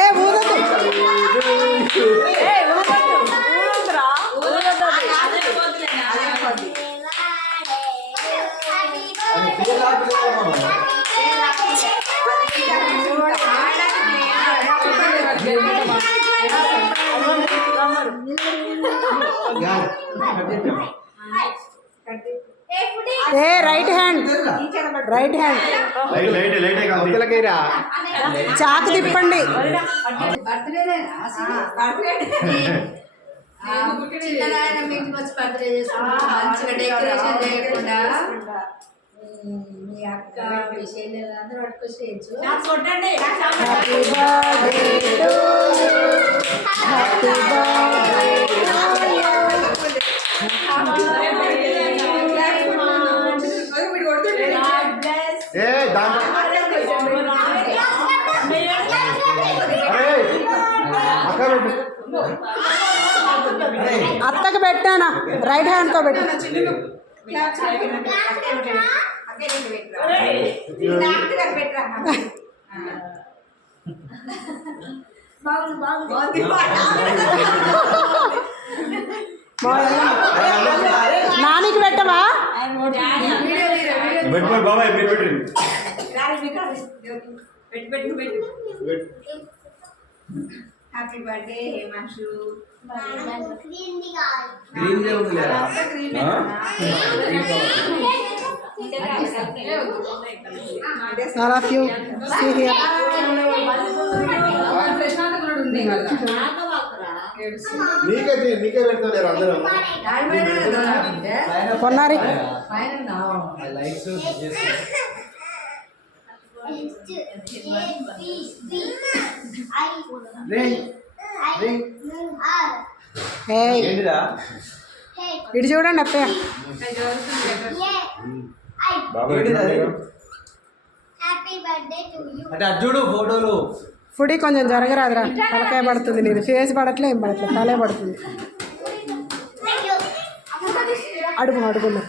ఏ ఊదొద్దు ఏ right hand చాకు తిప్పండి. మీ అక్క విషయాలు అందరూ పట్టుకొచ్చేయచ్చు. అత్తకు పెట్టానా రైట్ హ్యాండ్తో పెట్టు. నానికి పెట్టవా? Happy birthday Hemanshu. All of you see here. పొన్నారి ఇటు చూడండి అత్తయ్య. ఫుడీ కొంచెం జరగరాదురా, తలకాయ పడుతుంది. నేను ఫేస్ పడట్లే, ఏం పడట్లే, తలే పడుతుంది. అడుగున్నా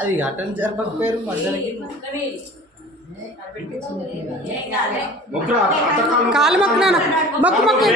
అది అటెండ్ జరపకపోయారు మధ్యాహ్నం. కాలు మొక్కునా మొక్కు మొక్కు.